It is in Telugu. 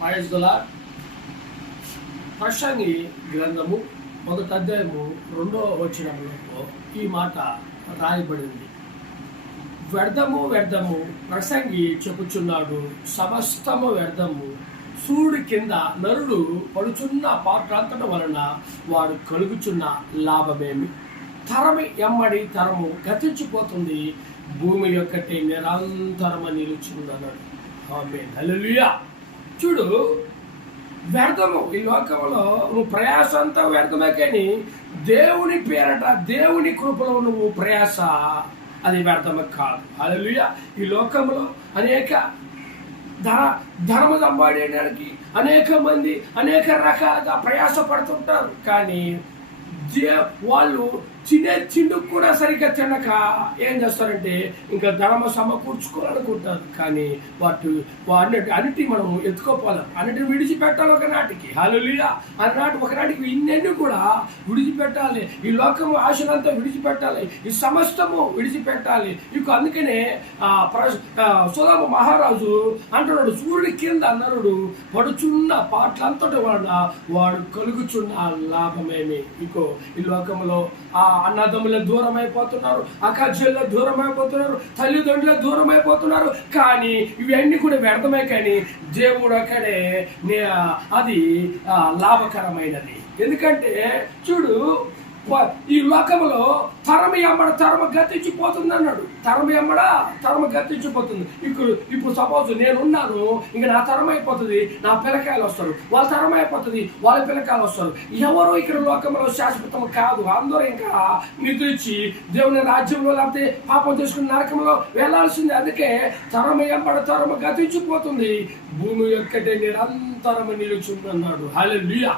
Praise the lord. ప్రసంగి గ్రంథము 1వ అధ్యాయము 2వ వచనములో ఈ మాట రాయబడింది. వ్యర్థము వ్యర్థము ప్రసంగి చెప్పుచున్నాడు, సమస్తము వ్యర్థము, సూర్యుడి కింద నరుడు పడుచున్న పాత్రాంతట వలన వాడు కలుగుచున్న లాభమేమి? తరమి ఎమ్మడి తరము గతించిపోతుంది, భూమి యొక్కటి నిరంతరము నిలుచుందన్నాడు. ఆమేన్, హల్లెలూయా. చూడు, వ్యర్థము ఈ లోకంలో నువ్వు ప్రయాస అంతా వ్యర్థమే, కానీ దేవుని పేరట దేవుని కృపలో నువ్వు ప్రయాస అది వ్యర్థమే కాదు. హల్లెలూయా. ఈ లోకంలో అనేక ధనము సంపాదించడానికి అనేక మంది అనేక రకాలుగా ప్రయాస పడుతుంటారు, కానీ వాళ్ళు తినే తిండుకు కూడా సరిగ్గా తినక ఏం చేస్తారంటే ఇంకా ధనము సమకూర్చుకోవాలనుకుంటారు, కానీ అన్నిటి మనం ఎత్తుకోపోలేం, అన్నిటిని విడిచిపెట్టాలి ఒకనాటికి. హల్లెలూయా. ఒకనాటికి ఇన్నెన్ని కూడా విడిచిపెట్టాలి, ఈ లోకము ఆశలంతా విడిచిపెట్టాలి, ఈ సమస్తము విడిచిపెట్టాలి. అందుకనే సొదొమ మహారాజు అంటున్నాడు, సూర్యుడి కింద నరుడు పడుచున్న పాటలంతటి వలన వాడు కలుగుచున్న లాభమేమి? ఈ లోకంలో అన్నదమ్ముల దూరం అయిపోతున్నారు, అక్కచెల్లెల దూరం అయిపోతున్నారు, తల్లిదండ్రుల దూరం అయిపోతున్నారు, కానీ ఇవన్నీ కూడా వ్యర్థమే. కానీ దేవుడు అక్కడే అది లాభకరమైనది. ఎందుకంటే చూడు, ఈ లోకంలో తరము ఎమ్మడ తరము గతించిపోతుంది అన్నాడు. తరము గతించిపోతుంది. ఇప్పుడు సపోజ్ నేనున్నాను, ఇంక నా తరం అయిపోతుంది, నా పిల్లకాయలు వస్తారు, వాళ్ళ తరం అయిపోతుంది, వాళ్ళ పిల్లకాయలు వస్తారు. ఎవరు ఇక్కడ లోకంలో శాశ్వతం కాదు, అందరూ ఇంకా నిద్రించి దేవుని రాజ్యంలో లేకపోతే పాపం చేసుకుని నరకంలో వెళ్లాల్సిందే. అందుకే తరము ఎమ్మడ తరము గతించిపోతుంది, భూమి యొక్కటే నిరంతరము నిలుచుందన్నాడు. హల్లెలూయా.